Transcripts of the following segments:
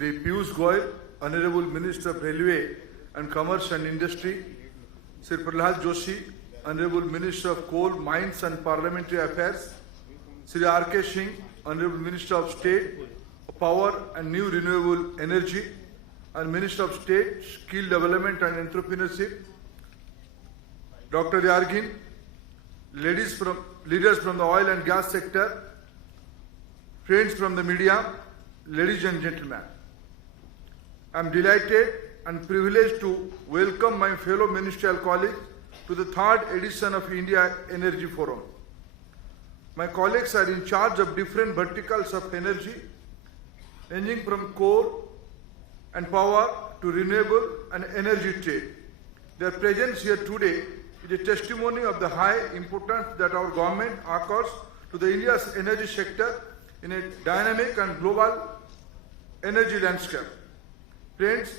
Shri Piyush Goyal, Honorable Minister of Railway and Commerce and Industry, Shri Prahlad Joshi, Honorable Minister of Coal, Mines and Parliamentary Affairs, Shri R.K. Singh, Honorable Minister of State, Power and New Renewable Energy, and Minister of State, Skill Development and Entrepreneurship, Dr. Yargin, leaders from the oil and gas sector, friends from the media, ladies and gentlemen. I am delighted and privileged to welcome my fellow ministerial colleagues to the third edition of India Energy Forum. My colleagues are in charge of different verticals of energy, ranging from coal and power to renewable and energy trade. Their presence here today is a testimony of the high importance that our government accords to the India's energy sector in a dynamic and global energy landscape. Friends,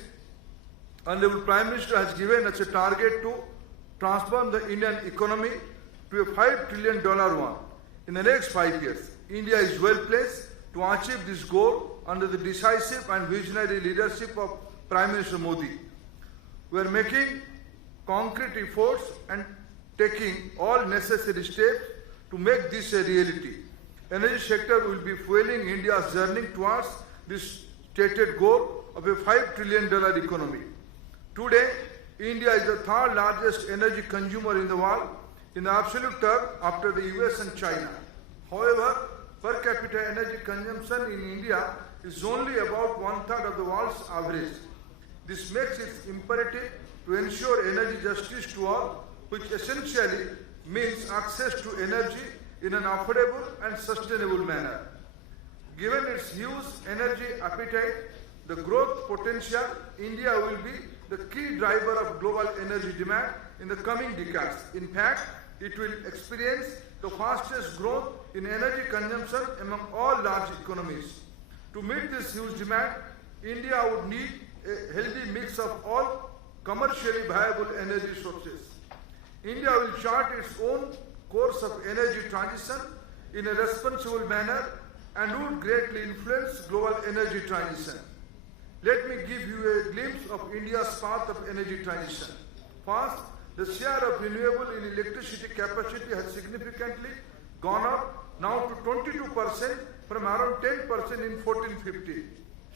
Honorable Prime Minister has given us a target to transform the Indian economy to a $5 trillion one in the next 5 years. India is well placed to achieve this goal under the decisive and visionary leadership of Prime Minister Modi. We are making concrete efforts and taking all necessary steps to make this a reality. Energy sector will be fueling India's journey towards this stated goal of a $5 trillion economy. Today, India is the third largest energy consumer in the world in the absolute term after the US and China. However, per capita energy consumption in India is only about one-third of the world's average. This makes it imperative to ensure energy justice to all, which essentially means access to energy in an affordable and sustainable manner. Given its huge energy appetite, the growth potential, India will be the key driver of global energy demand in the coming decades. In fact, it will experience the fastest growth in energy consumption among all large economies. To meet this huge demand, India would need a healthy mix of all commercially viable energy sources. India will chart its own course of energy transition in a responsible manner and would greatly influence global energy transition. Let me give you a glimpse of India's path of energy transition. First, the share of renewable in electricity capacity has significantly gone up now to 22% from around 10% in 1450.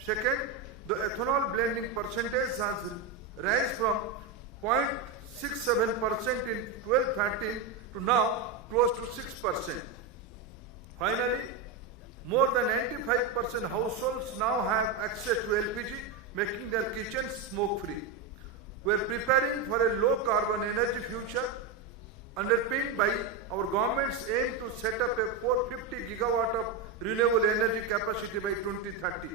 Second, the ethanol blending percentage has rise from 0.67% in 1213 to now close to 6%. Finally, more than 95% households now have access to LPG, making their kitchens smoke-free. We are preparing for a low-carbon energy future underpinned by our government's aim to set up a 450 gigawatt of renewable energy capacity by 2030.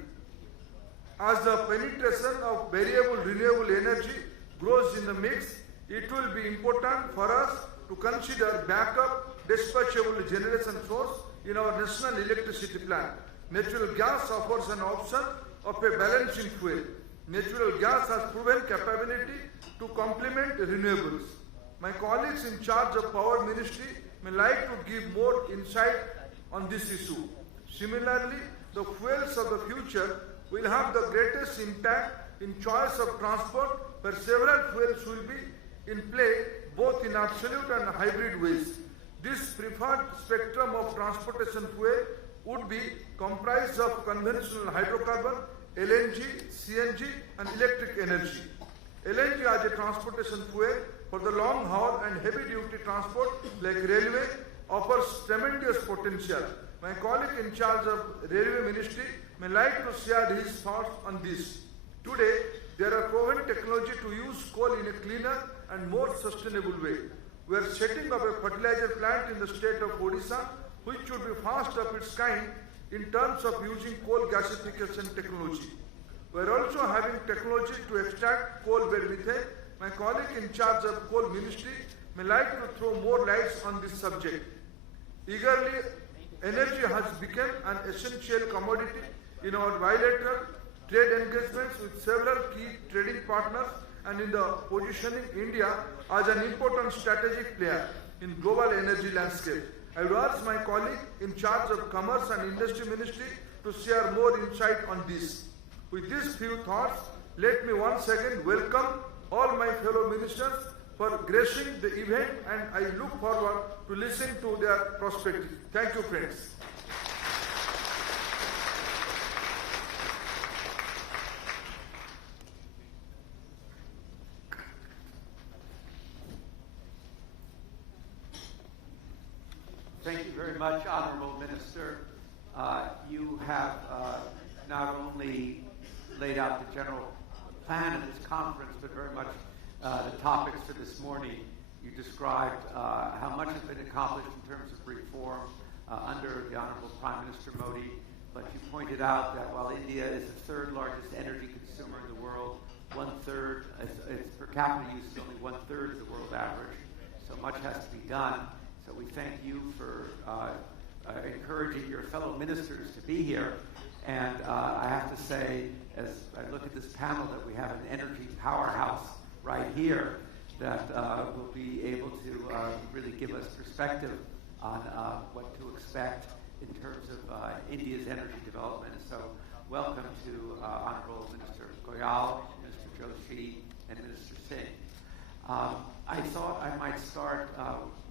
As the penetration of variable renewable energy grows in the mix, it will be important for us to consider backup dispatchable generation source in our national electricity plan. Natural gas offers an option of a balancing fuel. Natural gas has proven capability to complement renewables. My colleagues in charge of Power Ministry may like to give more insight on this issue. Similarly, the fuels of the future will have the greatest impact in choice of transport, where several fuels will be in play both in absolute and hybrid ways. This preferred spectrum of transportation fuel would be comprised of conventional hydrocarbon, LNG, CNG and electric energy. LNG as a transportation fuel for the long haul and heavy duty transport like railway offers tremendous potential. My colleague in charge of Railway Ministry may like to share his thoughts on this. Today, there are proven technology to use coal in a cleaner and more sustainable way. We are setting up a fertilizer plant in the state of Odisha, which should be first of its kind in terms of using coal gasification technology. We are also having technology to extract coal-bed methane. My colleague in charge of Coal Ministry may like to throw more lights on this subject. Eagerly, energy has become an essential commodity in our bilateral trade engagements with several key trading partners and in the positioning India as an important strategic player in global energy landscape. I would urge my colleague in charge of Commerce and Industry Ministry to share more insight on this. With these few thoughts, let me once again welcome all my fellow ministers for gracing the event, and I look forward to listening to their perspectives. Thank you, friends. Thank you very much, Honorable Minister. You have not only laid out the general plan of this conference, but very much the topics for this morning. You described how much has been accomplished in terms of reform under the Honorable Prime Minister Modi, but you pointed out that while India is the third largest energy consumer in the world, one-third, its per capita use is only one-third of the world average, so much has to be done. So we thank you for encouraging your fellow ministers to be here. And I have to say, as I look at this panel, that we have an energy powerhouse right here that will be able to really give us perspective on what to expect in terms of India's energy development. So welcome to Honorable Minister Goyal, Minister Joshi, and Minister Singh. I thought I might start,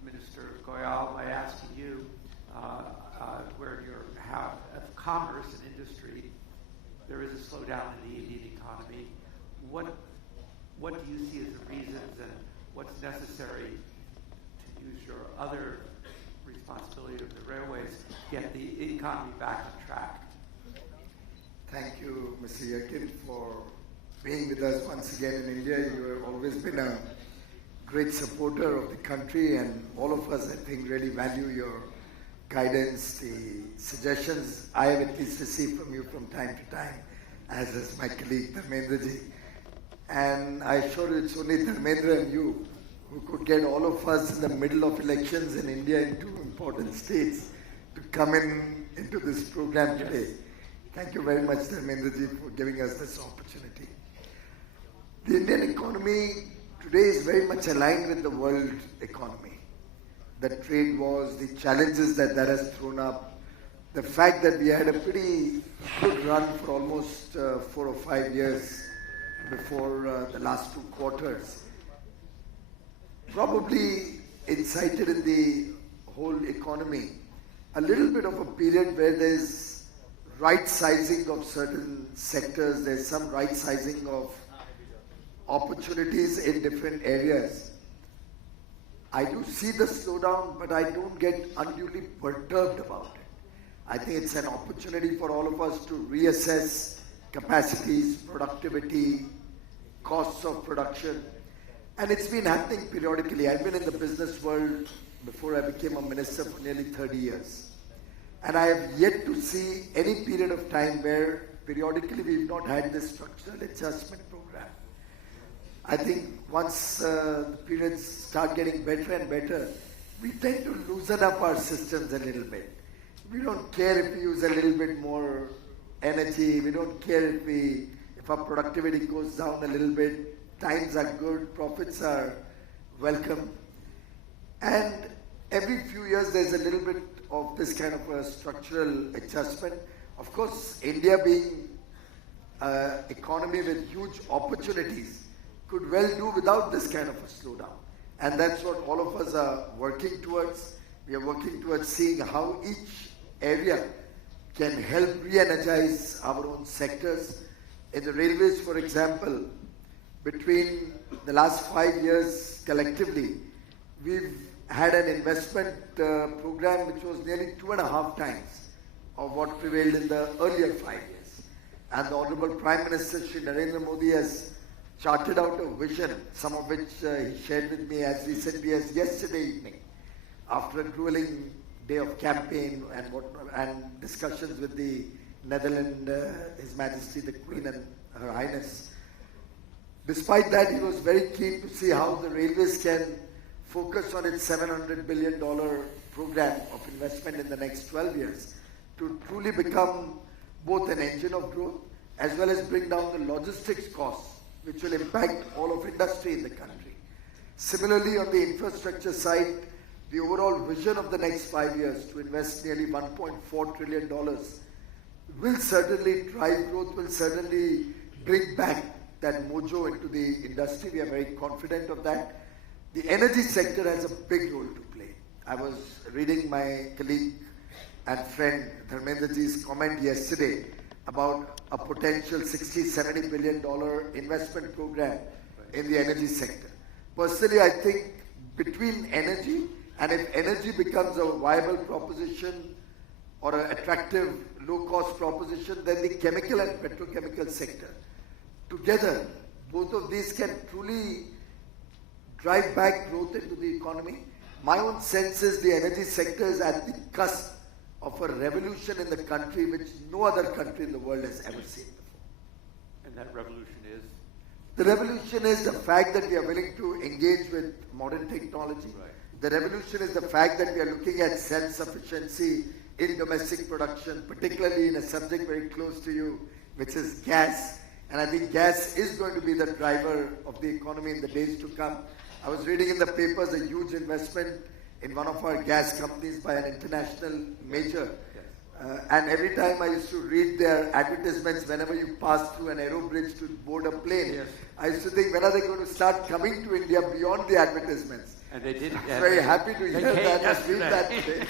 Minister Goyal, by asking you, where you're of commerce and industry, there is a slowdown in the Indian economy. What do you see as the reasons, and what's necessary to use your other responsibility of the railways to get the economy back on track? Thank you, Mr. Yakin, for being with us once again in India. You have always been a great supporter of the country, and all of us, I think, really value your guidance, the suggestions I have at least received from you from time to time, as is my colleague Dharmendraji. And I assure you it's only Dharmendra and you who could get all of us in the middle of elections in India in two important states to come into this program today. Thank you very much, Dharmendraji, for giving us this opportunity. The Indian economy today is very much aligned with the world economy. The trade wars, the challenges that has thrown up, the fact that we had a pretty good run for almost 4 or 5 years before the last 2 quarters, probably incited in the whole economy a little bit of a period where there's right sizing of certain sectors, there's some right sizing of opportunities in different areas. I do see the slowdown, but I don't get unduly perturbed about it. I think it's an opportunity for all of us to reassess capacities, productivity, costs of production, and it's been happening periodically. I've been in the business world before I became a minister for nearly 30 years, and I have yet to see any period of time where periodically we've not had this structural adjustment program. I think once the periods start getting better and better, we tend to loosen up our systems a little bit. We don't care if we use a little bit more energy. We don't care if our productivity goes down a little bit. Times are good, profits are welcome. And every few years there's a little bit of this kind of a structural adjustment. Of course, India being an economy with huge opportunities, could well do without this kind of a slowdown. And that's what all of us are working towards. We are working towards seeing how each area can help re-energize our own sectors. In the railways, for example, between the last 5 years collectively, we've had an investment program which was nearly 2.5 times of what prevailed in the earlier 5 years. And the Honorable Prime Minister Shri Narendra Modi has charted out a vision, some of which he shared with me as recently as yesterday evening, after a grueling day of campaign and discussions with the Netherlands, His Majesty the Queen and Her Highness. Despite that, he was very keen to see how the railways can focus on its $700 billion program of investment in the next 12 years to truly become both an engine of growth as well as bring down the logistics costs, which will impact all of industry in the country. Similarly, on the infrastructure side, the overall vision of the next 5 years to invest nearly $1.4 trillion will certainly drive growth, will certainly bring back that mojo into the industry. We are very confident of that. The energy sector has a big role to play. I was reading my colleague and friend Dharmendraji's comment yesterday about a potential $60-70 billion investment program in the energy sector. Personally, I think between energy, and if energy becomes a viable proposition or an attractive low-cost proposition, then the chemical and petrochemical sector, together, both of these can truly drive back growth into the economy. My own sense is the energy sector is at the cusp of a revolution in the country which no other country in the world has ever seen before. And that revolution is? The revolution is the fact that we are willing to engage with modern technology. Right. The revolution is the fact that we are looking at self-sufficiency in domestic production, particularly in a subject very close to you, which is gas. And I think gas is going to be the driver of the economy in the days to come. I was reading in the papers a huge investment in one of our gas companies by an international major. And every time I used to read their advertisements whenever you pass through an aero bridge to board a plane, I used to think, when are they going to start coming to India beyond the advertisements? And they did. I'm very happy to hear that and read that today.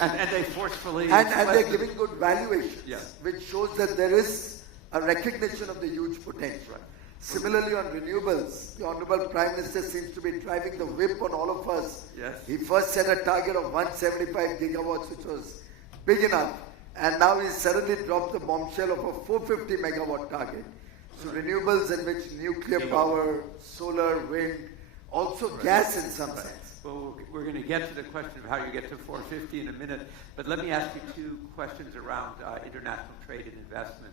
and they forcefully... And they're giving good valuations, Yes. which shows that there is a recognition of the huge potential. Right. Similarly, on renewables, the Honorable Prime Minister seems to be driving the whip on all of us. Yes. He first set a target of 175 gigawatts, which was big enough, and now he's suddenly dropped the bombshell of a 450 megawatt target. So renewables, in which nuclear power, solar, wind, also gas in some sense. Well, we're going to get to the question of how you get to 450 in a minute, but let me ask you two questions around international trade and investment.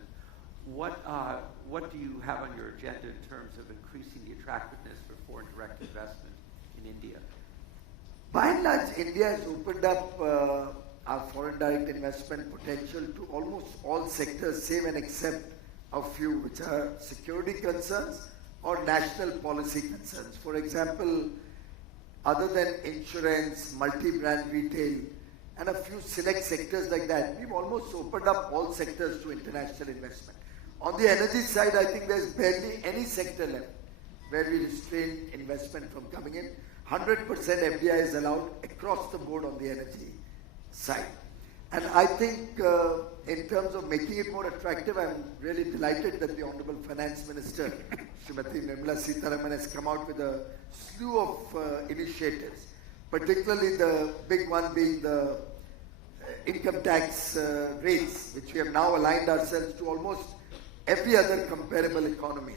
What do you have on your agenda in terms of increasing the attractiveness for foreign direct investment in India? By and large, India has opened up our foreign direct investment potential to almost all sectors, save and except a few, which are security concerns or national policy concerns. For example, other than insurance, multi-brand retail, and a few select sectors like that, we've almost opened up all sectors to international investment. On the energy side, I think there's barely any sector left where we restrain investment from coming in. 100% FDI is allowed across the board on the energy side. And I think in terms of making it more attractive, I'm really delighted that the Honorable Finance Minister, Srimati Nirmala Sitharaman, has come out with a slew of initiatives, particularly the big one being the income tax rates, which we have now aligned ourselves to almost every other comparable economy.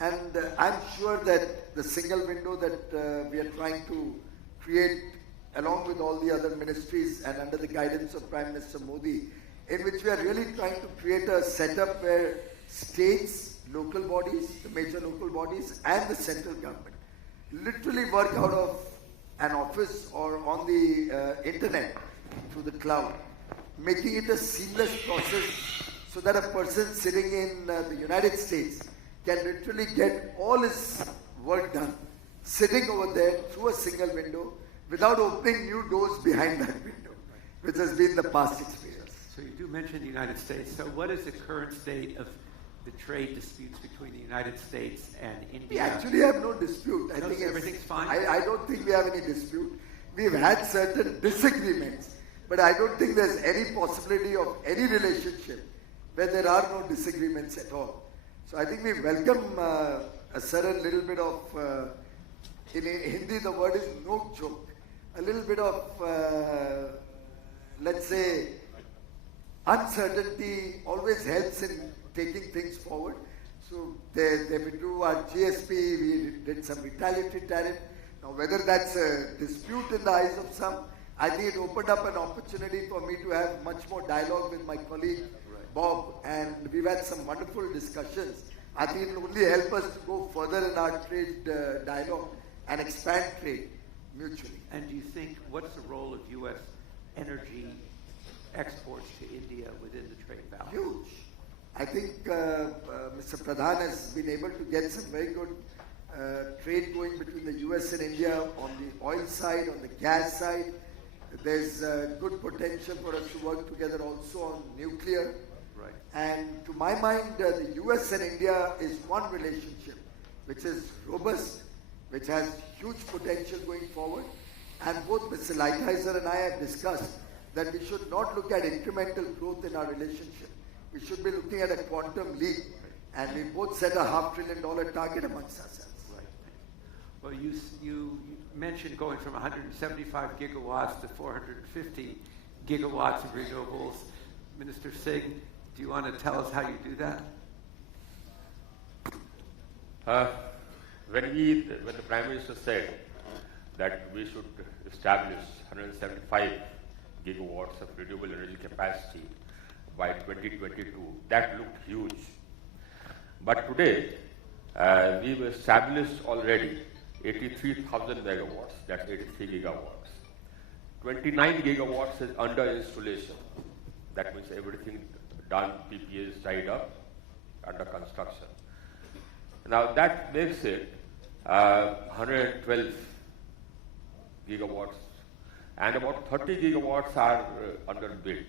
And I'm sure that the single window that we are trying to create, along with all the other ministries and under the guidance of Prime Minister Modi, in which we are really trying to create a setup where states, local bodies, the major local bodies, and the central government literally work out of an office or on the internet through the cloud, making it a seamless process so that a person sitting in the United States can literally get all his work done sitting over there through a single window without opening new doors behind that window, which has been the past experience. So you do mention the United States. So what is the current state of the trade disputes between the United States and India? We actually have no dispute. I No, think so everything's fine? I don't think we have any dispute. We've had certain disagreements, but I don't think there's any possibility of any relationship where there are no disagreements at all. So I think we welcome a certain little bit of, in Hindi the word is no joke, a little bit of, let's say, uncertainty always helps in taking things forward. So they withdrew our GSP, we did some retaliatory tariff. Now whether that's a dispute in the eyes of some, I think it opened up an opportunity for me to have much more dialogue with my colleague Bob, and we've had some wonderful discussions. I think it will only help us to go further in our trade dialogue and expand trade mutually. And do you think, what's the role of U.S. energy exports to India within the trade balance? Huge. I think Mr. Pradhan has been able to get some very good trade going between the US and India on the oil side, on the gas side. There's good potential for us to work together also on nuclear. Right. And to my mind, the US and India is one relationship which is robust, which has huge potential going forward. And both Mr. Lighthizer and I have discussed that we should not look at incremental growth in our relationship. We should be looking at a quantum leap. And we both set a $500 billion target amongst ourselves. Right. Well, you mentioned going from 175 gigawatts to 450 gigawatts of renewables. Minister Singh, do you want to tell us how you do that? When the Prime Minister said that we should establish 175 gigawatts of renewable energy capacity by 2022, that looked huge. But today, we've established already 83,000 megawatts, that's 83 gigawatts. 29 gigawatts is under installation. That means everything done, PPAs tied up, under construction. Now that makes it 112 gigawatts, and about 30 gigawatts are under build.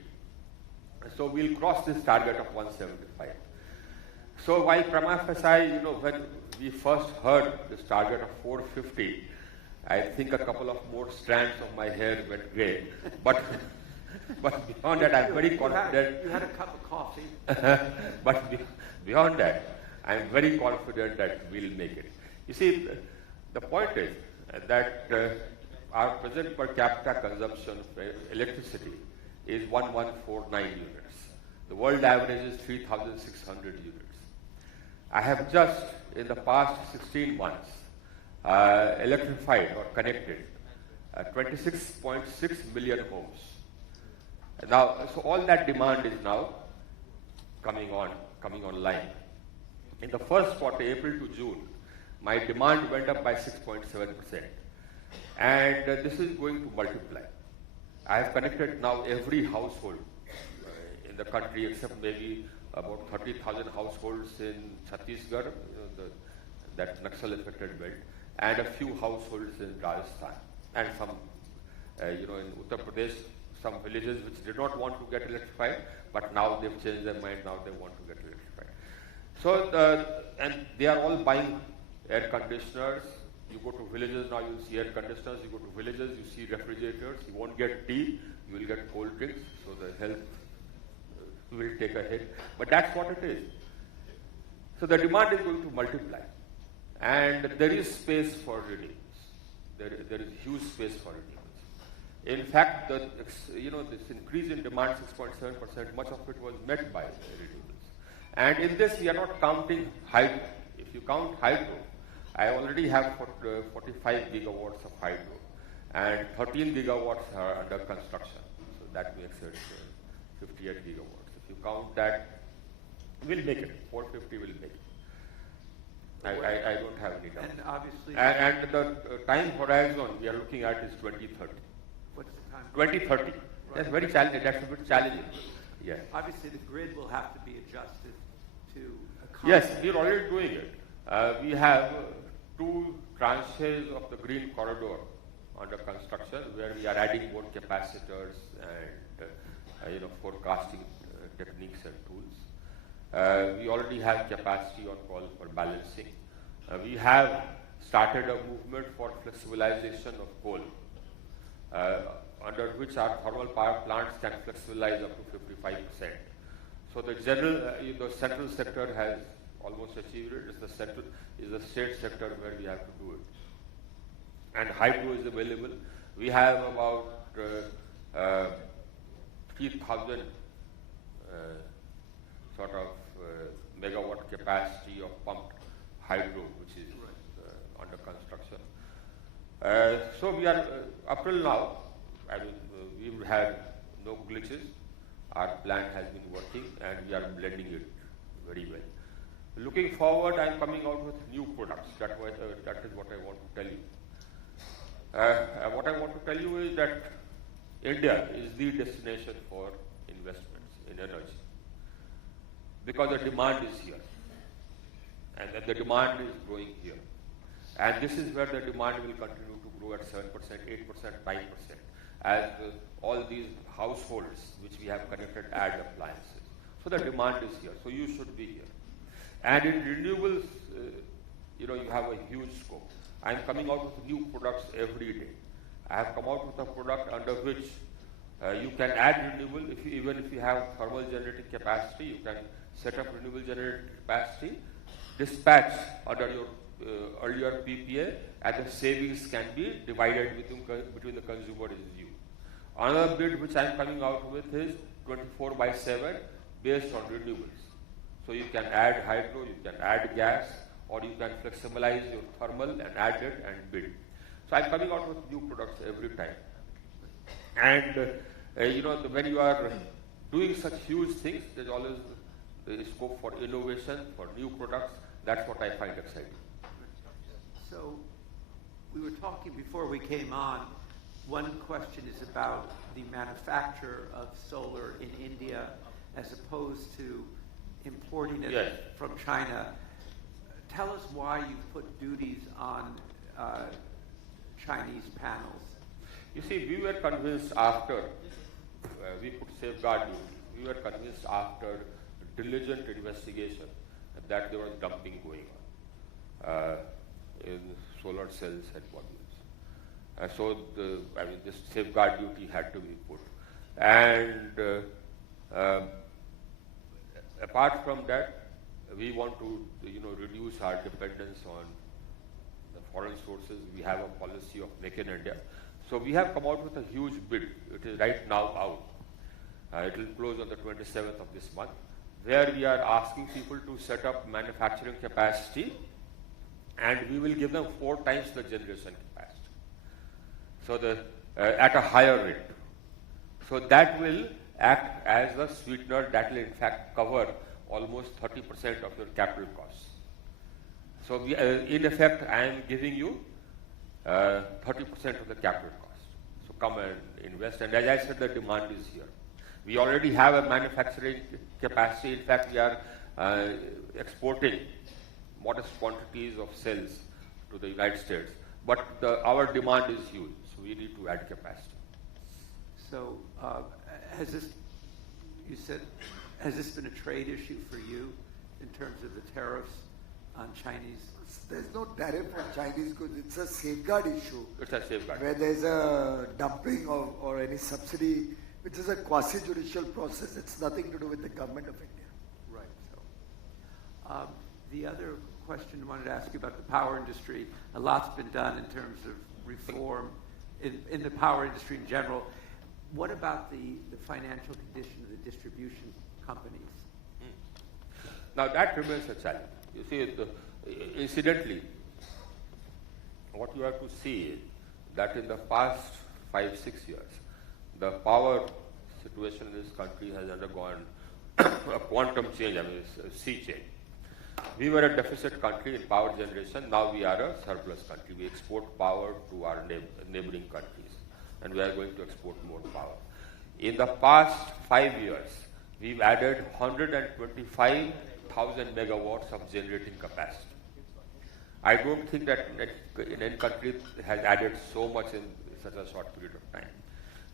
So we'll cross this target of 175. So while prima facie, when we first heard this target of 450, I think a couple of more strands of my hair went grey. But beyond that, I'm very confident. You had a cup of coffee. But beyond that, I'm very confident that we'll make it. You see, the point is that our present per capita consumption of electricity is 1149 units. The world average is 3,600 units. I have just, in the past 16 months, electrified or connected 26.6 million homes. Now, so all that demand is now coming online. In the first quarter, April to June, my demand went up by 6.7%. And this is going to multiply. I have connected now every household in the country except maybe about 30,000 households in Chhattisgarh, that Naxal-affected belt, and a few households in Rajasthan, and some, in Uttar Pradesh, some villages which did not want to get electrified, but now they've changed their mind, now they want to get electrified. So, and they are all buying air conditioners. You go to villages now, you'll see air conditioners. You go to villages, you see refrigerators. You won't get tea, you will get cold drinks, so the health will take a hit. But that's what it is. So the demand is going to multiply. And there is space for renewables. There is huge space for renewables. In fact, this increase in demand, 6.7%, much of it was met by renewables. And in this, we are not counting hydro. If you count hydro, I already have 45 gigawatts of hydro, and 13 gigawatts are under construction. So that makes it 58 gigawatts. If you count that, we'll make it. 450 will make it. I don't have any doubt. And obviously... And the time horizon we are looking at is 2030. What's the time? 2030. Right. That's very challenging. That's a bit challenging. Yeah. Obviously, the grid will have to be adjusted to accommodate... Yes, we're already doing it. We have 2 tranches of the green corridor under construction where we are adding more capacitors and forecasting techniques and tools. We already have capacity on call for balancing. We have started a movement for flexibilization of coal, under which our thermal power plants can flexibilize up to 55%. So the central sector has almost achieved it. It's the state sector where we have to do it. And hydro is available. We have about 3,000 megawatt capacity of pumped hydro, which is under construction. So we are, up till now, we've had no glitches. Our plant has been working and we are blending it very well. Looking forward, I'm coming out with new products. That is what I want to tell you. What I want to tell you is that India is the destination for investments in energy, because the demand is here, and the demand is growing here. And this is where the demand will continue to grow at 7%, 8%, 9%. as all these households which we have connected add appliances. So the demand is here. So you should be here. And in renewables, you have a huge scope. I am coming out with new products every day. I have come out with a product under which you can add renewable, even if you have thermal generating capacity, you can set up renewable generating capacity, dispatch under your earlier PPA, and the savings can be divided between the consumer and you. Another bid which I am coming out with is 24/7 based on renewables. So you can add hydro, you can add gas, or you can flexibilize your thermal and add it and bid. So I'm coming out with new products every time. And when you are doing such huge things, there's always the scope for innovation, for new products. That's what I find exciting. So we were talking before we came on. One question is about the manufacture of solar in India as opposed to importing it from China. Tell us why you put duties on Chinese panels. You see, we were convinced after we put safeguard duty, we were convinced after diligent investigation that there was dumping going on in solar cells and modules. So this safeguard duty had to be put. And apart from that, we want to reduce our dependence on the foreign sources. We have a policy of Make in India. So we have come out with a huge bid. It is right now out. It will close on the 27th of this month, where we are asking people to set up manufacturing capacity, and we will give them 4 times the generation capacity. So at a higher rate. So that will act as a sweetener that will in fact cover almost 30% of your capital costs. So in effect, I am giving you 30% of the capital cost. So come and invest. And as I said, the demand is here. We already have a manufacturing capacity. In fact, we are exporting modest quantities of cells to the United States. But our demand is huge, so we need to add capacity. So has this been a trade issue for you in terms of the tariffs on Chinese? There's no tariff on Chinese goods. It's a safeguard issue. It's a safeguard. Where there's a dumping or any subsidy, which is a quasi-judicial process. It's nothing to do with the government of India. Right. So the other question I wanted to ask you about the power industry. A lot's been done in terms of reform in the power industry in general. What about the financial condition of the distribution companies? Now that remains a challenge. You see, incidentally, what you have to see is that in the past 5-6 years, the power situation in this country has undergone a quantum change, it's a sea change. We were a deficit country in power generation. Now we are a surplus country. We export power to our neighboring countries, and we are going to export more power. In the past 5 years, we've added 125,000 megawatts of generating capacity. I don't think that in any country has added so much in such a short period of time.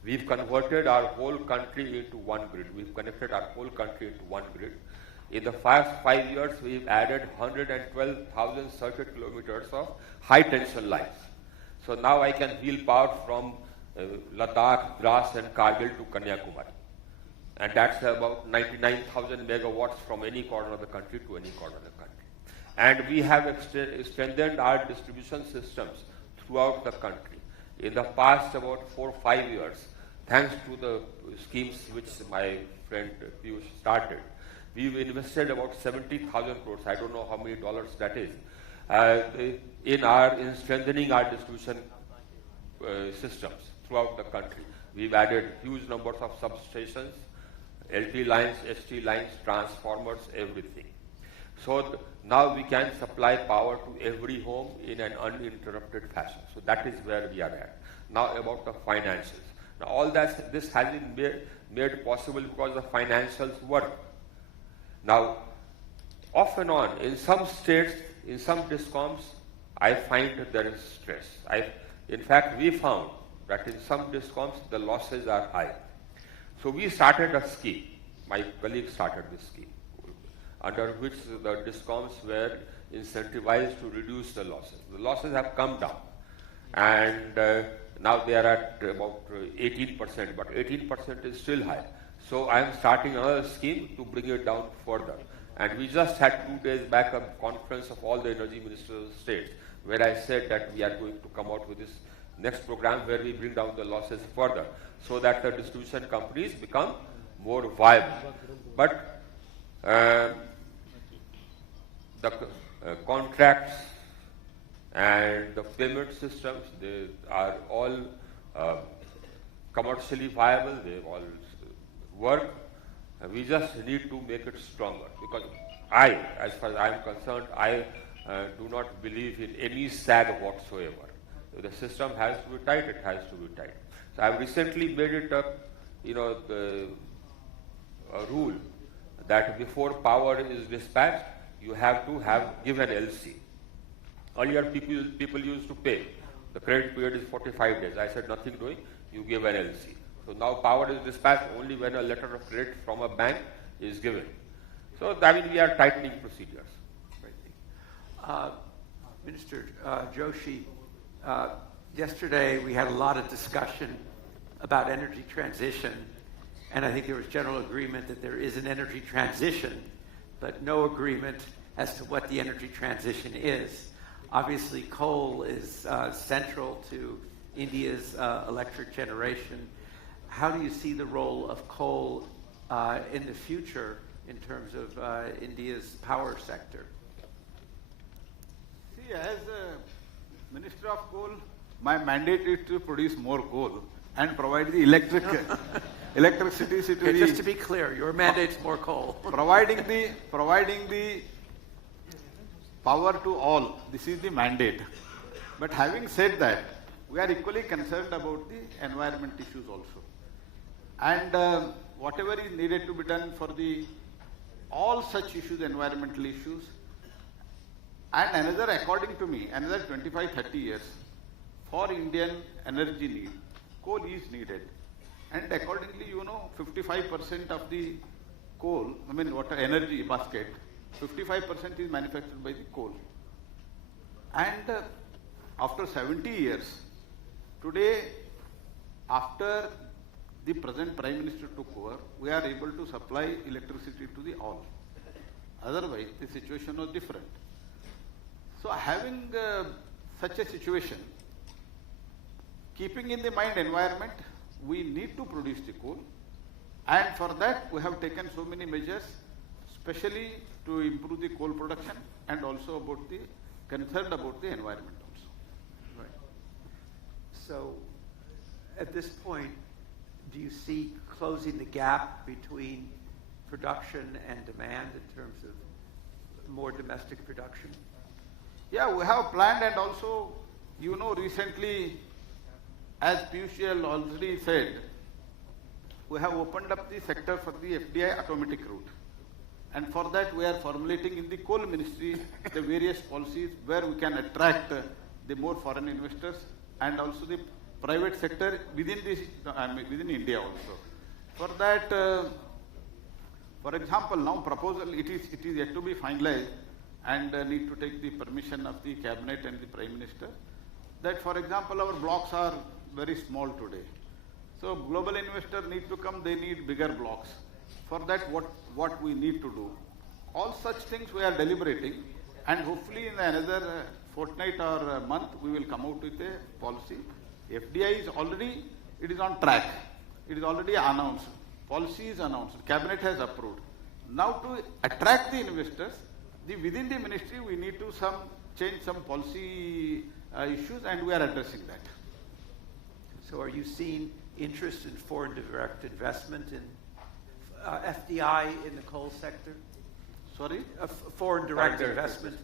We've converted our whole country into one grid. We've connected our whole country into one grid. In the past 5 years, we've added 112,000 circuit kilometers of high tension lines. So now I can wheel power from Ladakh, Dras and Kargil to Kanyakumari. And that's about 99,000 megawatts from any corner of the country to any corner of the country. And we have strengthened our distribution systems throughout the country. In the past about 4 or 5 years, thanks to the schemes which my friend Piyush started, we've invested about 70,000 crores, I don't know how many dollars that is, in strengthening our distribution systems throughout the country. We've added huge numbers of substations, LT lines, ST lines, transformers, everything. So now we can supply power to every home in an uninterrupted fashion. So that is where we are at. Now about the finances. Now all this has been made possible because the financials work. Now, off and on, in some states, in some discoms, I find that there is stress. In fact, we found that in some discoms the losses are high. So we started a scheme. My colleague started this scheme, under which the discoms were incentivized to reduce the losses. The losses have come down, and now they are at about 18%, but 18% is still high. So I am starting another scheme to bring it down further. And we just had 2 days back a conference of all the energy ministerial states, where I said that we are going to come out with this next program where we bring down the losses further, so that the distribution companies become more viable. But the contracts and the payment systems, they are all commercially viable, they all work. We just need to make it stronger, because as far as I am concerned, I do not believe in any sag whatsoever. If the system has to be tight, it has to be tight. So I have recently made it a rule that before power is dispatched, you have to give an LC. Earlier, people used to pay. The credit period is 45 days. I said nothing doing, you give an LC. So now power is dispatched only when a letter of credit from a bank is given. So I mean, we are tightening procedures. Minister Joshi, yesterday we had a lot of discussion about energy transition, and I think there was general agreement that there is an energy transition, but no agreement as to what the energy transition is. Obviously, coal is central to India's electric generation. How do you see the role of coal in the future in terms of India's power sector? See, as a Minister of Coal, my mandate is to produce more coal and provide the electricity Okay, just to be clear, your mandate's more coal. providing the power to all. This is the mandate. But having said that, we are equally concerned about the environment issues also. And whatever is needed to be done for all such issues, environmental issues, and another, according to me, another 25-30 years for Indian energy need, coal is needed. And accordingly, 55% of the coal, energy basket, 55% is manufactured by the coal. And after 70 years, today, after the present Prime Minister took over, we are able to supply electricity to the all. Otherwise, the situation was different. So having such a situation, keeping in the mind environment, we need to produce the coal, and for that we have taken so many measures, especially to improve the coal production and also concerned about the environment also. Right. So at this point, do you see closing the gap between production and demand in terms of more domestic production? Yeah, we have planned, and also, recently, as Piyush already said, we have opened up the sector for the FDI automatic route. And for that, we are formulating in the coal ministry the various policies where we can attract the more foreign investors and also the private sector within India also. For that, for example, now proposal, it is yet to be finalized and need to take the permission of the cabinet and the Prime Minister, that for example, our blocks are very small today. So global investors need to come, they need bigger blocks. For that, what we need to do? All such things we are deliberating, and hopefully in another fortnight or a month, we will come out with a policy. FDI is already, it is on track. It is already announced. Policy is announced. Cabinet has approved. Now to attract the investors, within the ministry, we need to change some policy issues, and we are addressing that. So are you seeing interest in foreign direct investment in FDI in the coal sector? Sorry? Foreign direct investment?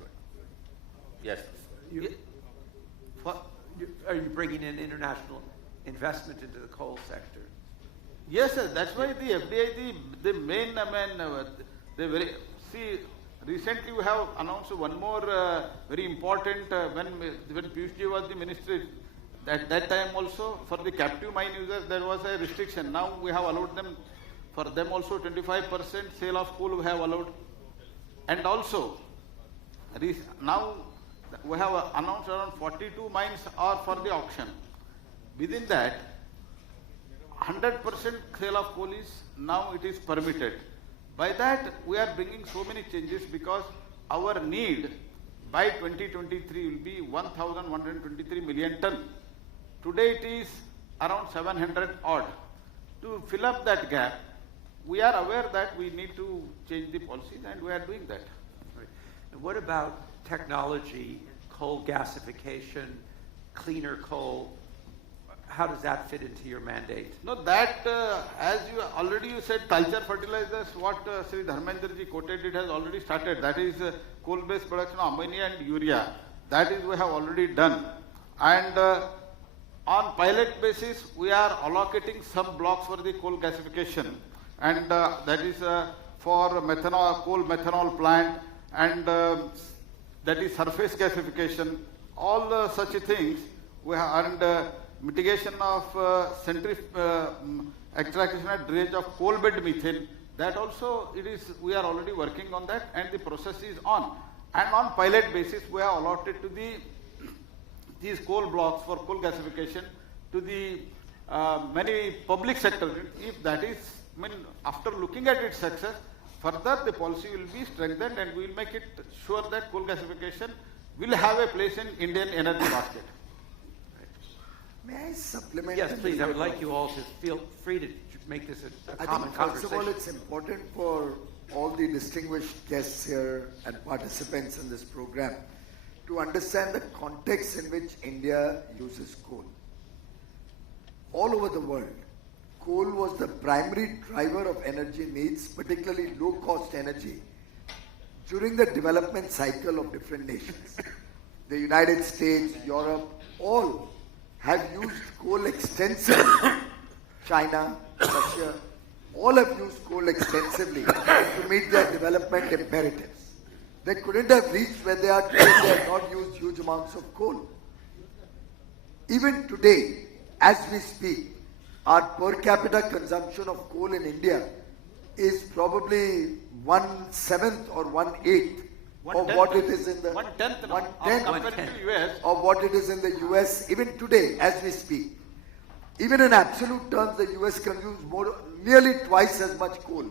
Yes. Are you bringing in international investment into the coal sector? Yes, sir. That's why the FDI, the main, recently we have announced one more very important, when Piyush Ji was the minister, At that time also, for the captive mine users, there was a restriction. Now we have allowed them, for them also 25% sale of coal we have allowed. And also, now we have announced around 42 mines are for the auction. Within that, 100% sale of coal is now it is permitted. By that, we are bringing so many changes because our need by 2023 will be 1,123 million ton. Today it is around 700 odd. To fill up that gap, we are aware that we need to change the policies and we are doing that. Right. And what about technology, coal gasification, cleaner coal? How does that fit into your mandate? No, that as you already said, culture fertilizers, what Sri Dharmendra ji quoted, it has already started. That is coal-based production of ammonia and urea. That is we have already done. And on pilot basis, we are allocating some blocks for the coal gasification. And that is for methanol, coal methanol plant, and that is surface gasification. All such things we have, and mitigation of extraction and dredge of coal bed methane. That also it is, we are already working on that, and the process is on. And on pilot basis, we have allotted to these coal blocks for coal gasification to the many public sector. If that is, after looking at its success, further the policy will be strengthened and we will make it sure that coal gasification will have a place in Indian energy basket. May I supplement? Yes, please. I would like you all to feel free to make this a common I think conversation. first of all, it's important for all the distinguished guests here and participants in this program to understand the context in which India uses coal. All over the world, coal was the primary driver of energy needs, particularly low-cost energy, during the development cycle of different nations. The United States, Europe, all have used coal extensively. China, Russia, all have used coal extensively to meet their development imperatives. They couldn't have reached where they are today if they had not used huge amounts of coal. Even today, as we speak, our per capita consumption of coal in India is probably 1/7 or 1/8 of what it is in the 1/10 1/10 compared to US. of what it is in the US even today as we speak. Even in absolute terms, the US consumes nearly twice as much coal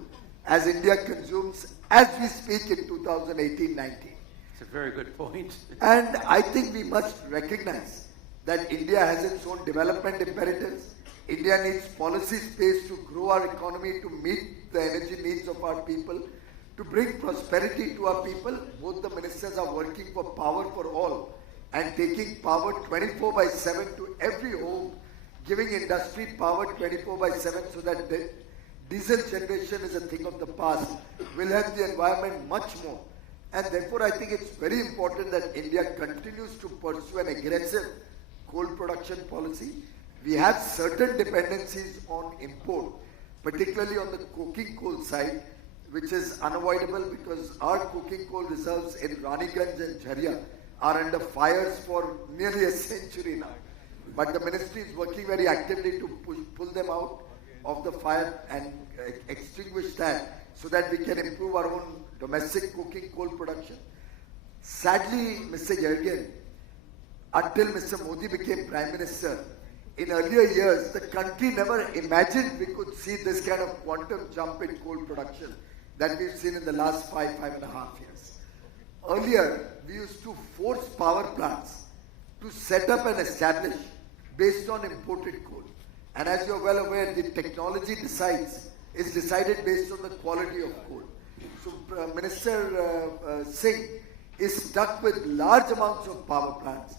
as India consumes as we speak in 2018-19. It's a very good point. And I think we must recognize that India has its own development imperatives. India needs policy space to grow our economy, to meet the energy needs of our people, to bring prosperity to our people. Both the ministers are working for power for all and taking power 24/7 to every home, giving industry power 24/7 so that the diesel generation is a thing of the past, will help the environment much more. And therefore I think it's very important that India continues to pursue an aggressive coal production policy. We have certain dependencies on import, particularly on the coking coal side, which is unavoidable because our coking coal reserves in Raniganj and Jharia are under fires for nearly a century now. But the ministry is working very actively to pull them out of the fire and extinguish that so that we can improve our own domestic coking coal production. Sadly, Mr. Yergin, until Mr. Modi became Prime Minister, in earlier years, the country never imagined we could see this kind of quantum jump in coal production that we've seen in the last 5.5 years. Earlier, we used to force power plants to set up and establish based on imported coal. And as you're well aware, the technology is decided based on the quality of coal. So Minister Singh is stuck with large amounts of power plants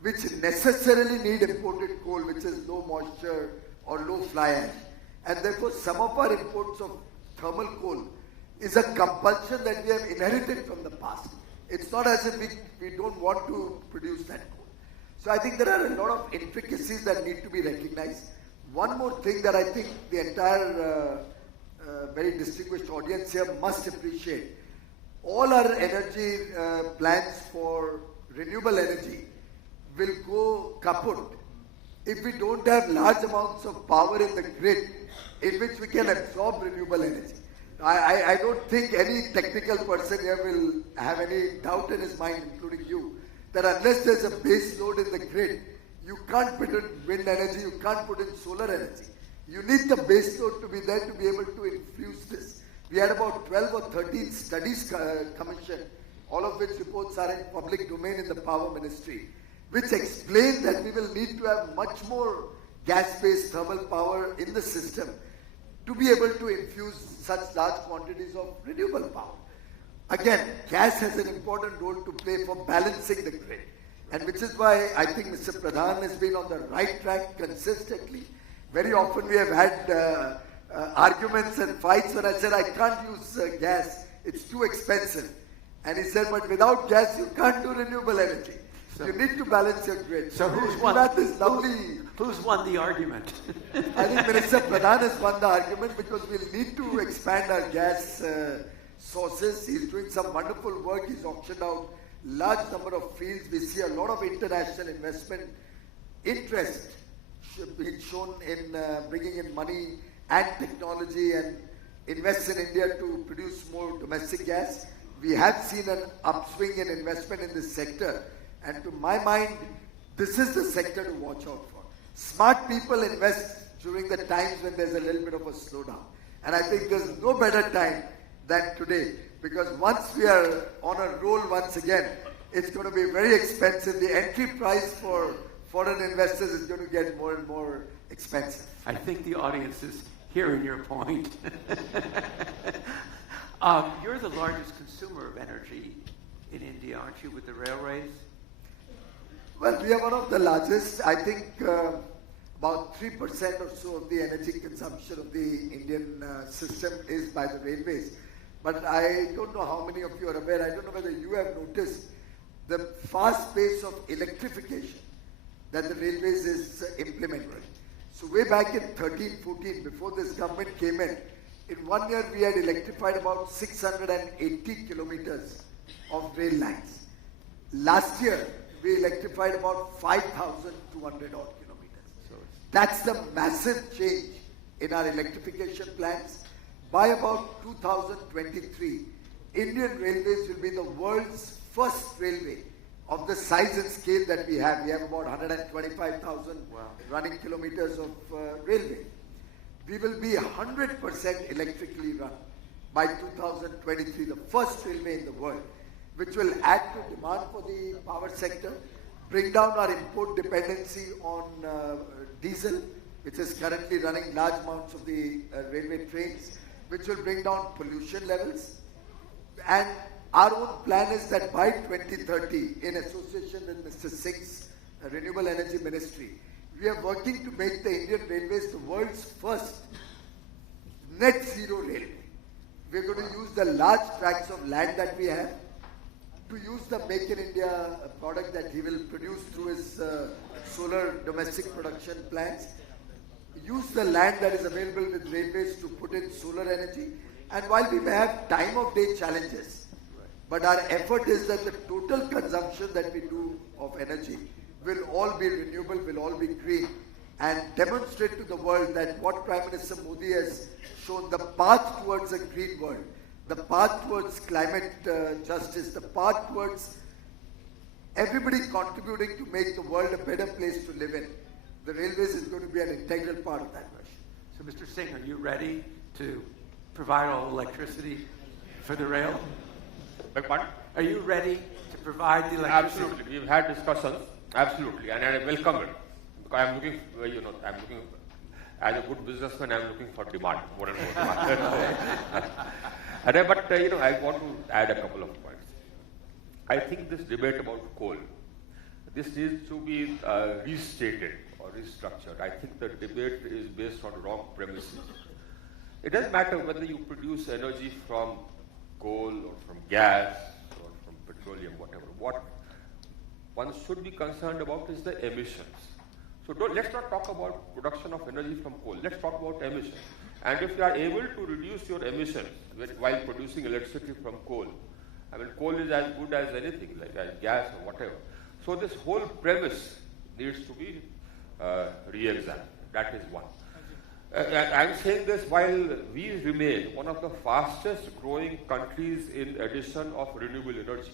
which necessarily need imported coal, which is low moisture or low fly ash. And therefore, some of our imports of thermal coal is a compulsion that we have inherited from the past. It's not as if we don't want to produce that coal. So I think there are a lot of intricacies that need to be recognized. One more thing that I think the entire very distinguished audience here must appreciate. All our energy plans for renewable energy will go kaput if we don't have large amounts of power in the grid in which we can absorb renewable energy. I don't think any technical person here will have any doubt in his mind, including you, that unless there's a base load in the grid, you can't put in wind energy, you can't put in solar energy. You need the base load to be there to be able to infuse this. We had about 12 or 13 studies commissioned, all of which reports are in public domain in the Power Ministry, which explain that we will need to have much more gas-based thermal power in the system to be able to infuse such large quantities of renewable power. Again, gas has an important role to play for balancing the grid, and which is why I think Mr. Pradhan has been on the right track consistently. Very often we have had arguments and fights when I said I can't use gas, it's too expensive. And he said, but without gas you can't do renewable energy. So you need to balance your grid. So who's won? Who's won the argument? I think Minister Pradhan has won the argument because we'll need to expand our gas sources. He's doing some wonderful work. He's auctioned out large number of fields. We see a lot of international investment interest being shown in bringing in money and technology and invest in India to produce more domestic gas. We have seen an upswing in investment in this sector, and to my mind, this is the sector to watch out for. Smart people invest during the times when there's a little bit of a slowdown, and I think there's no better time than today, because once we are on a roll once again, it's going to be very expensive. The entry price for foreign investors is going to get more and more expensive. I think the audience is hearing your point. You're the largest consumer of energy in India, aren't you, with the railways? Well, we are one of the largest. I think about 3% or so of the energy consumption of the Indian system is by the railways. But I don't know how many of you are aware. I don't know whether you have noticed the fast pace of electrification that the railways is implementing. So way back in 13-14, before this government came in 1 year we had electrified about 680 kilometers of rail lines. Last year we electrified about 5,200 odd kilometers. So that's the massive change in our electrification plans. By about 2023, Indian Railways will be the world's first railway of the size and scale that we have. We have about 125,000 running kilometers of railway. We will be 100% electrically run by 2023, the first railway in the world, which will add to demand for the power sector, bring down our import dependency on diesel, which is currently running large amounts of the railway trains, which will bring down pollution levels. And our own plan is that by 2030, in association with Mr. Singh's Renewable Energy Ministry, we are working to make the Indian Railways the world's first net zero railway. We are going to use the large tracts of land that we have to use the Make in India product that he will produce through his solar domestic production plants, use the land that is available with railways to put in solar energy. And while we may have time of day challenges, but our effort is that the total consumption that we do of energy will all be renewable, will all be green, and demonstrate to the world that what Prime Minister Modi has shown, the path towards a green world, the path towards climate justice, the path towards everybody contributing to make the world a better place to live in. The railways is going to be an integral part of that mission. So, Mr. Singh, are you ready to provide all electricity for the rail? Are you ready to provide the electricity? Absolutely. We've had discussions. Absolutely. And I welcome it. Because I'm looking, as a good businessman, I'm looking for demand, more and more demand. But I want to add a couple of points. I think this debate about coal, this needs to be restated or restructured. I think the debate is based on wrong premises. It doesn't matter whether you produce energy from coal or from gas or from petroleum, whatever. What one should be concerned about is the emissions. So let's not talk about production of energy from coal. Let's talk about emissions. And if you are able to reduce your emissions while producing electricity from coal, I mean, coal is as good as anything, like as gas or whatever. So this whole premise needs to be re-examined. That is one. I'm saying this while we remain one of the fastest growing countries in addition of renewable energy.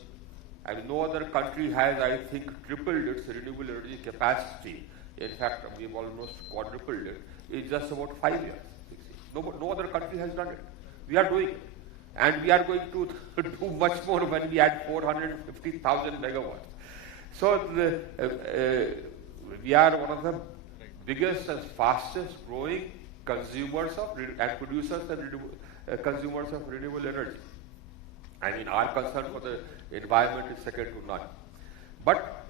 And no other country has, I think, tripled its renewable energy capacity. In fact, we've almost quadrupled it in just about 5 years, 6 years. No other country has done it. We are doing it. And we are going to do much more when we add 450,000 megawatts. So we are one of the biggest and fastest growing consumers of and producers and consumers of renewable energy. I mean, our concern for the environment is second to none. But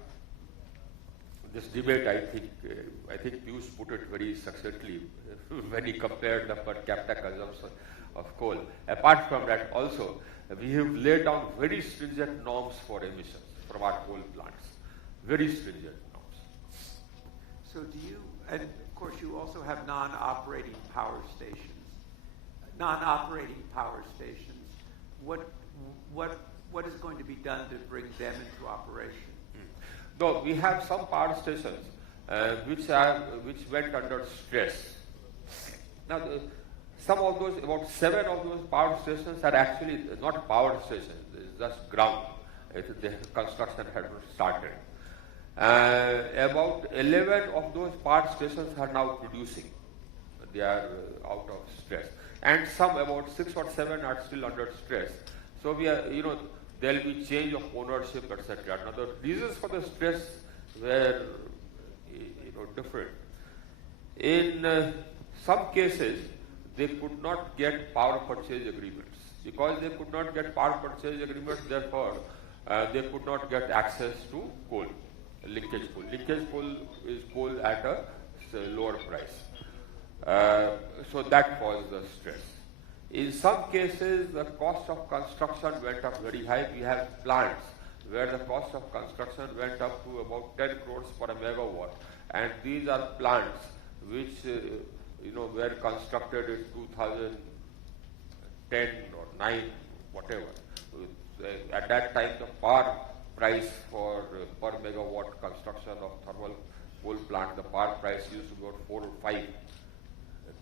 this debate, I think Piyush put it very succinctly when he compared the per capita consumption of coal. Apart from that, also, we have laid down very stringent norms for emissions from our coal plants. Very stringent norms. So do you, and of course you also have non-operating power stations. Non-operating power stations, what is going to be done to bring them into operation? No, we have some power stations which went under stress. Now, some of those, about 7 of those power stations are actually not power stations, it's just ground. The construction had not started. About 11 of those power stations are now producing. They are out of stress. And some, about 6 or 7 are still under stress. So we are, there will be change of ownership, etc. Now the reasons for the stress were, different. In some cases, they could not get power purchase agreements. Because they could not get power purchase agreements, therefore, they could not get access to coal, linkage coal. Linkage coal is coal at a lower price. So that caused the stress. In some cases, the cost of construction went up very high. We have plants where the cost of construction went up to about 10 crores per megawatt. And these are plants which, were constructed in 2010 or 9, whatever. At that time, the power price for per megawatt construction of thermal coal plant, the power price used to be about 4 or 5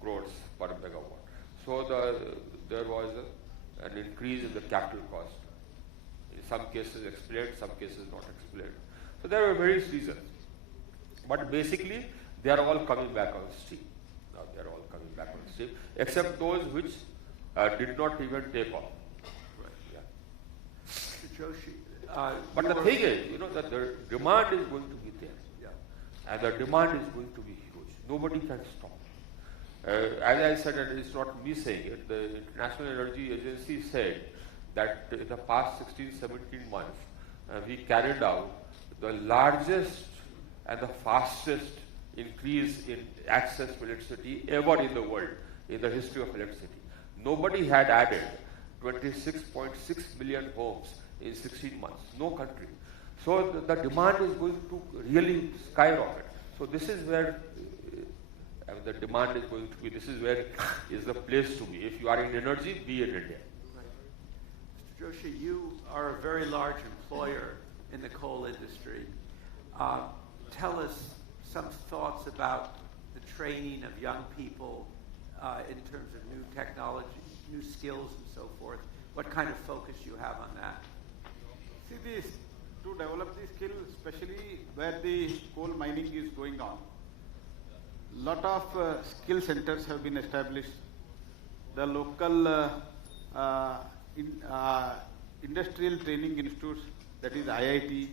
crores per megawatt. So there was an increase in the capital cost. In some cases explained, some cases not explained. So there were various reasons. But basically, they are all coming back on stream. Now they are all coming back on stream, except those which did not even take off. Right. Yeah. Mr. Joshi, but the thing is, that the demand is going to be there. Yeah. And the demand is going to be huge. Nobody can stop. As I said, and it's not me saying it, the International Energy Agency said that in the past 16, 17 months, we carried out the largest and the fastest increase in access to electricity ever in the world, in the history of electricity. Nobody had added 26.6 million homes in 16 months, no country. So the demand is going to really skyrocket. So this is where the demand is going to be, this is where is the place to be. If you are in energy, be in India. Mr. Joshi, you are a very large employer in the coal industry. Tell us some thoughts about the training of young people in terms of new technology, new skills and so forth. What kind of focus you have on that? See, to develop the skill, especially where the coal mining is going on, lot of skill centers have been established. The local industrial training institutes, that is IIT,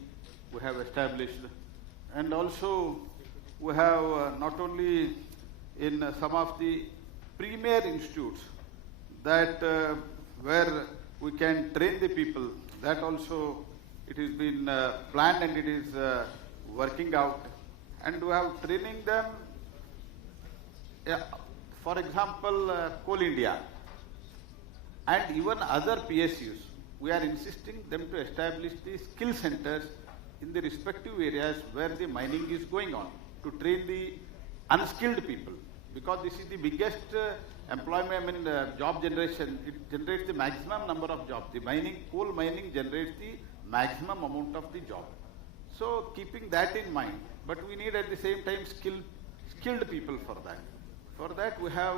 we have established. And also we have not only in some of the premier institutes that where we can train the people, that also it has been planned and it is working out. And we have training them. For example, Coal India and even other PSUs, we are insisting them to establish the skill centers in the respective areas where the mining is going on, to train the unskilled people, because this is the biggest employment, job generation. It generates the maximum number of jobs. The mining, coal mining generates the maximum amount of the job. So keeping that in mind, but we need at the same time skilled people for that. For that we have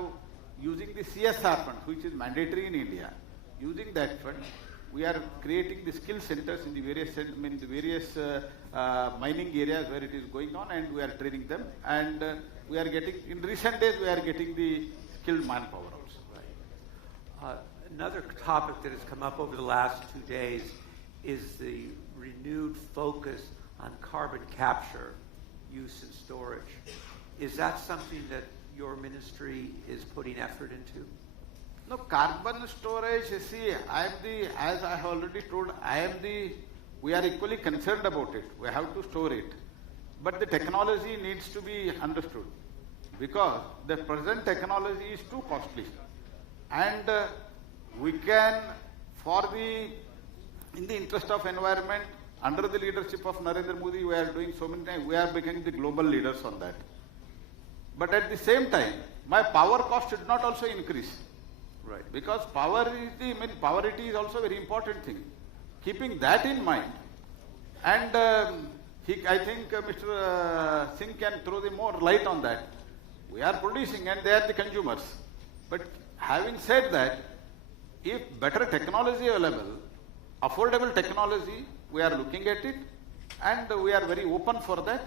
using the CSR fund, which is mandatory in India. Using that fund, we are creating the skill centers in the various mining areas where it is going on, and we are training them. And we are getting, in recent days, we are getting the skilled manpower also. Right. Another topic that has come up over the last 2 days is the renewed focus on carbon capture, use and storage. Is that something that your ministry is putting effort into? No, carbon storage, see, as I have already told, we are equally concerned about it. We have to store it. But the technology needs to be understood, because the present technology is too costly. And we can, in the interest of environment, under the leadership of Narendra Modi, we are doing so many things, we are becoming the global leaders on that. But at the same time, my power cost should not also increase. Right. Because poverty is also a very important thing. Keeping that in mind, and I think Mr. Singh can throw the more light on that. We are producing and they are the consumers. But having said that, if better technology available, affordable technology, we are looking at it, and we are very open for that.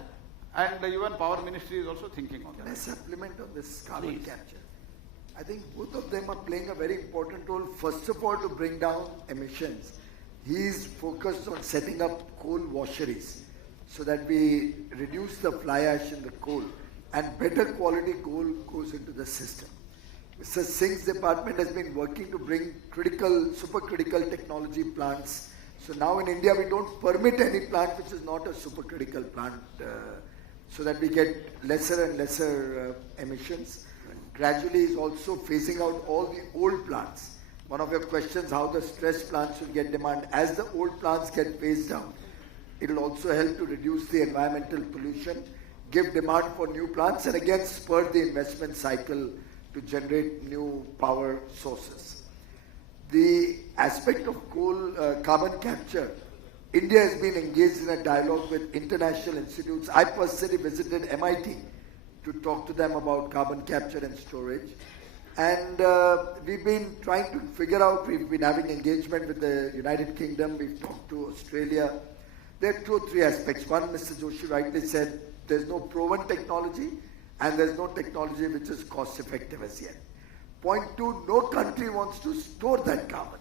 And even Power Ministry is also thinking on that. Can I supplement on this carbon Please. capture? I think both of them are playing a very important role. First of all, to bring down emissions. He is focused on setting up coal washeries so that we reduce the fly ash in the coal and better quality coal goes into the system. Mr. Singh's department has been working to bring supercritical technology plants. So now in India, we don't permit any plant which is not a supercritical plant, so that we get lesser and lesser emissions. Gradually is also phasing out all the old plants. One of your questions, how the stress plants will get demand. As the old plants get phased out, it will also help to reduce the environmental pollution, give demand for new plants, and again spur the investment cycle to generate new power sources. The aspect of carbon capture, India has been engaged in a dialogue with international institutes. I personally visited MIT to talk to them about carbon capture and storage. And we've been trying to figure out, we've been having engagement with the United Kingdom, we've talked to Australia. There are 2 or 3 aspects. One, Mr. Joshi rightly said, there's no proven technology and there's no technology which is cost effective as yet. Point 2, no country wants to store that carbon.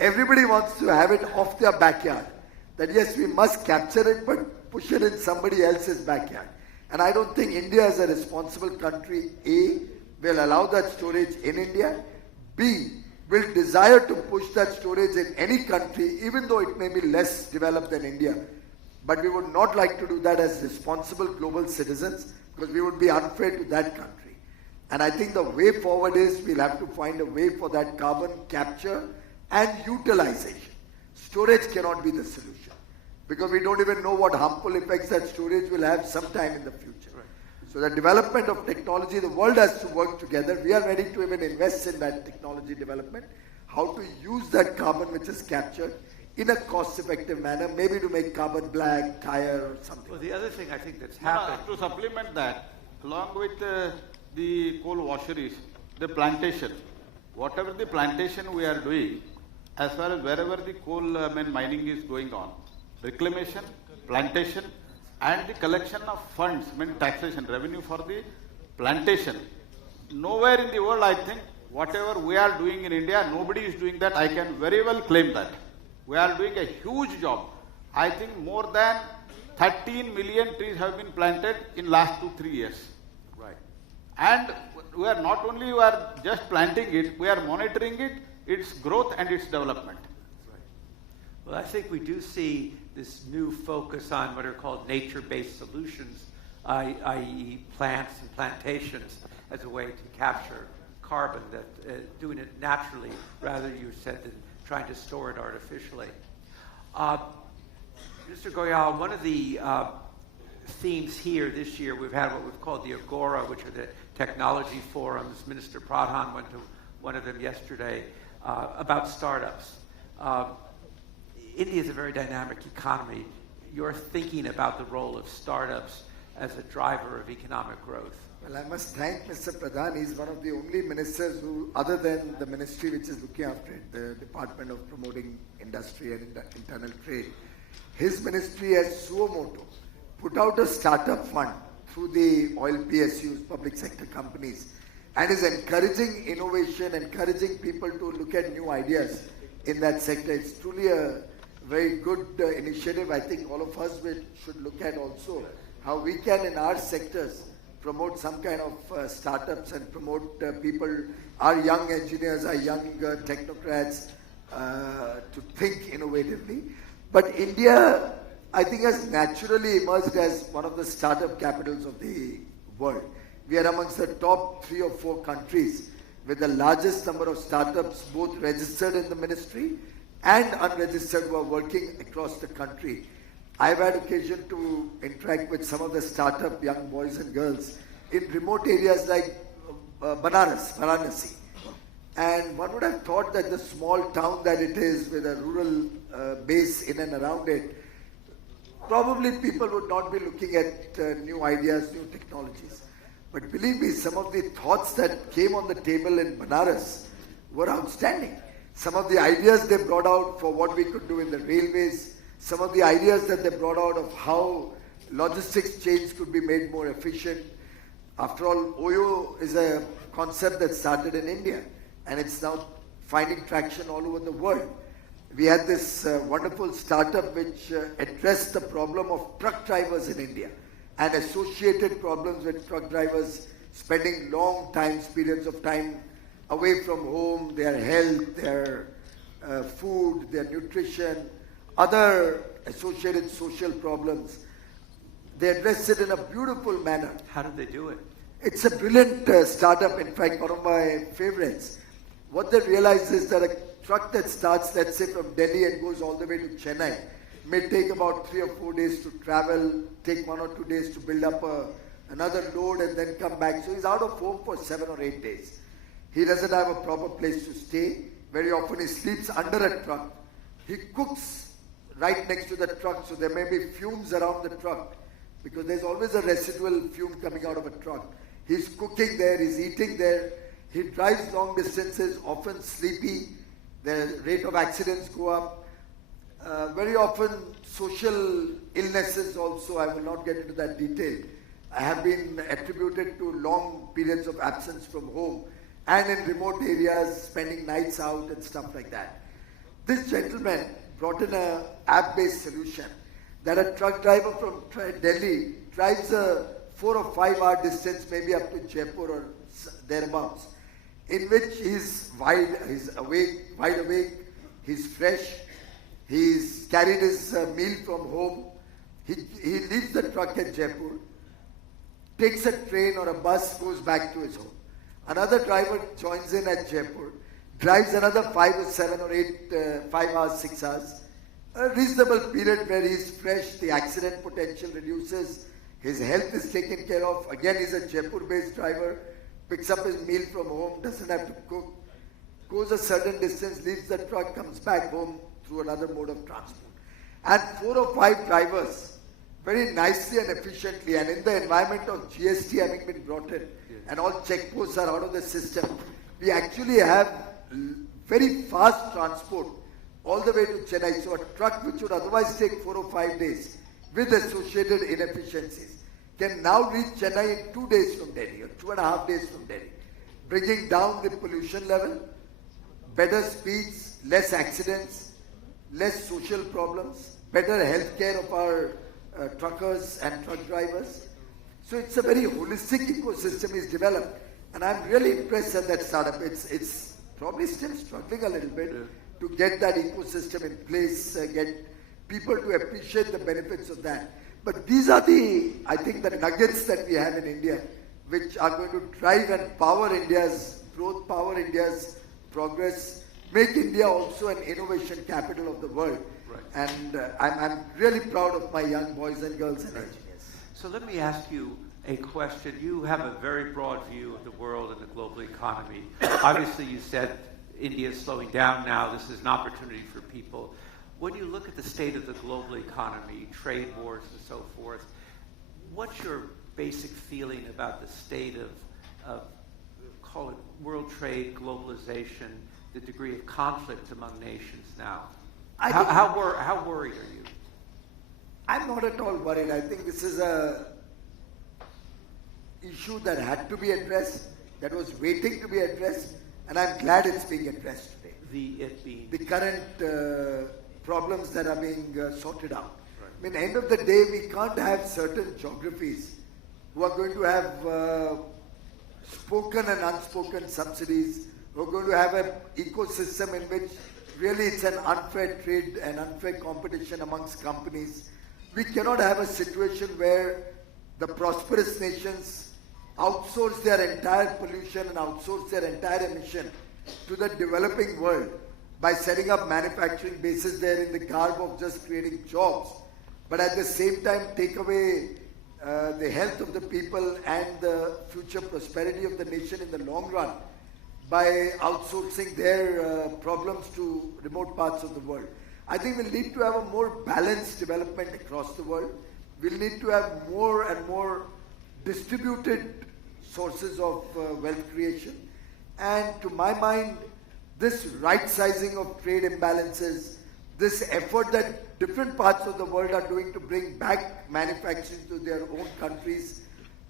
Everybody wants to have it off their backyard. That yes, we must capture it, but push it in somebody else's backyard. And I don't think India as a responsible country, A, will allow that storage in India, B, will desire to push that storage in any country, even though it may be less developed than India. But we would not like to do that as responsible global citizens, because we would be unfair to that country. And I think the way forward is we'll have to find a way for that carbon capture and utilization. Storage cannot be the solution, because we don't even know what harmful effects that storage will have sometime in the future. Right. So the development of technology, the world has to work together. We are ready to even invest in that technology development, how to use that carbon which is captured in a cost-effective manner, maybe to make carbon black, tire or something. Well, the other thing I think that's happened... To supplement that, along with the coal washeries, the plantation, whatever the plantation we are doing, as far as wherever the coal mining is going on, reclamation, plantation, and the collection of funds, taxation, revenue for the plantation. Nowhere in the world, I think, whatever we are doing in India, nobody is doing that. I can very well claim that. We are doing a huge job. I think more than 13 million trees have been planted in last 2-3 years. Right. And we are not only just planting it, we are monitoring it, its growth and its development. Right. Well, I think we do see this new focus on what are called nature-based solutions, i.e. plants and plantations, as a way to capture carbon, that doing it naturally rather, you said, than trying to store it artificially. Mr. Goyal, one of the themes here this year, we've had what we've called the Agora, which are the technology forums. Minister Pradhan went to one of them yesterday, about startups. India is a very dynamic economy. your thinking about the role of startups as a driver of economic growth? Well, I must thank Mr. Pradhan. He's one of the only ministers who, other than the ministry which is looking after it, the Department of Promoting Industry and Internal Trade, his ministry has suo motu put out a startup fund through the oil PSUs, public sector companies, and is encouraging innovation, encouraging people to look at new ideas in that sector. It's truly a very good initiative. I think all of us should look at also how we can in our sectors promote some kind of startups and promote people, our young engineers, our young technocrats to think innovatively. But India, I think, has naturally emerged as one of the startup capitals of the world. We are amongst the top 3 or 4 countries with the largest number of startups, both registered in the ministry and unregistered, who are working across the country. I've had occasion to interact with some of the startup young boys and girls in remote areas like Varanasi. And one would have thought that the small town that it is, with a rural base in and around it, probably people would not be looking at new ideas, new technologies. But believe me, some of the thoughts that came on the table in Banaras were outstanding. Some of the ideas they brought out for what we could do in the railways, some of the ideas that they brought out of how logistics chains could be made more efficient. After all, OYO is a concept that started in India, and it's now finding traction all over the world. We had this wonderful startup which addressed the problem of truck drivers in India and associated problems with truck drivers spending long periods of time away from home, their health, their food, their nutrition, other associated social problems. They addressed it in a beautiful manner. How did they do it? It's a brilliant startup, in fact, one of my favorites. What they realized is that a truck that starts, let's say, from Delhi and goes all the way to Chennai may take about 3 or 4 days to travel, take 1 or 2 days to build up another load and then come back. So he's out of home for 7 or 8 days. He doesn't have a proper place to stay. Very often he sleeps under a truck. He cooks right next to the truck, so there may be fumes around the truck because there's always a residual fume coming out of a truck. He's cooking there, he's eating there. He drives long distances, often sleepy. The rate of accidents go up. Very often social illnesses also, I will not get into that detail, have been attributed to long periods of absence from home and in remote areas, spending nights out and stuff like that. This gentleman brought in an app-based solution that a truck driver from Delhi drives a 4 or 5 hour distance, maybe up to Jaipur or thereabouts, in which he's wide awake, he's fresh, he's carried his meal from home, he leaves the truck at Jaipur, takes a train or a bus, goes back to his home. Another driver joins in at Jaipur, drives another 5 or 7 or 8, 5 hours, 6 hours, a reasonable period where he's fresh, the accident potential reduces, his health is taken care of. Again, he's a Jaipur-based driver, picks up his meal from home, doesn't have to cook, goes a certain distance, leaves the truck, comes back home through another mode of transport. And 4 or 5 drivers, very nicely and efficiently, and in the environment of GST having been brought in, and all checkposts are out of the system, we actually have very fast transport all the way to Chennai. So a truck which would otherwise take 4 or 5 days with associated inefficiencies can now reach Chennai in 2 days from Delhi or 2.5 days from Delhi, bringing down the pollution level, better speeds, less accidents, less social problems, better health care of our truckers and truck drivers. So it's a very holistic ecosystem is developed, and I'm really impressed at that startup. It's probably still struggling a little bit to get that ecosystem in place, get people to appreciate the benefits of that. But these are I think the nuggets that we have in India, which are going to drive and power India's growth, power India's progress, make India also an innovation capital of the world. Right. And I'm really proud of my young boys and girls and engineers. So let me ask you a question. You have a very broad view of the world and the global economy. Obviously, you said India is slowing down now. This is an opportunity for people. when you look at the state of the global economy, trade wars and so forth, what's your basic feeling about the state of call it world trade, globalization, the degree of conflict among nations now? How worried are you? I'm not at all worried. I think this is a issue that had to be addressed, that was waiting to be addressed, and I'm glad it's being addressed today. The current problems that are being sorted out. Right. I mean, end of the day, we can't have certain geographies who are going to have spoken and unspoken subsidies, who are going to have an ecosystem in which really it's an unfair trade and unfair competition amongst companies. We cannot have a situation where the prosperous nations outsource their entire pollution and outsource their entire emission to the developing world by setting up manufacturing bases there in the garb of just creating jobs, but at the same time take away the health of the people and the future prosperity of the nation in the long run by outsourcing their problems to remote parts of the world. I think we'll need to have a more balanced development across the world. We'll need to have more and more distributed sources of wealth creation. And to my mind, this right sizing of trade imbalances, this effort that different parts of the world are doing to bring back manufacturing to their own countries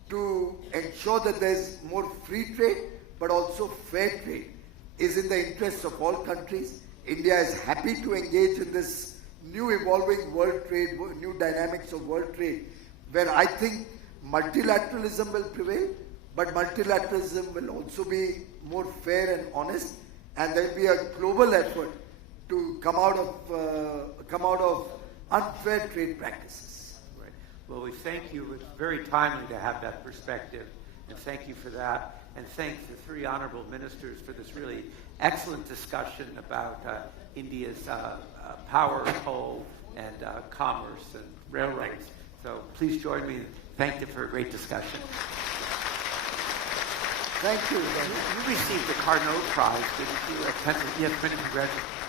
to ensure that there's more free trade but also fair trade is in the interests of all countries. India is happy to engage in this new evolving world trade, new dynamics of world trade, where I think multilateralism will prevail, but multilateralism will also be more fair and honest, and there will be a global effort to come out of unfair trade practices. Right. Well, we thank you. It's very timely to have that perspective, and thank you for that. And thank the three honorable ministers for this really excellent discussion about India's power, coal, and commerce and railroads. So please join me. Thank you for a great discussion. Thank you. You received the Carnot Prize, didn't you? Yes, many congratulations.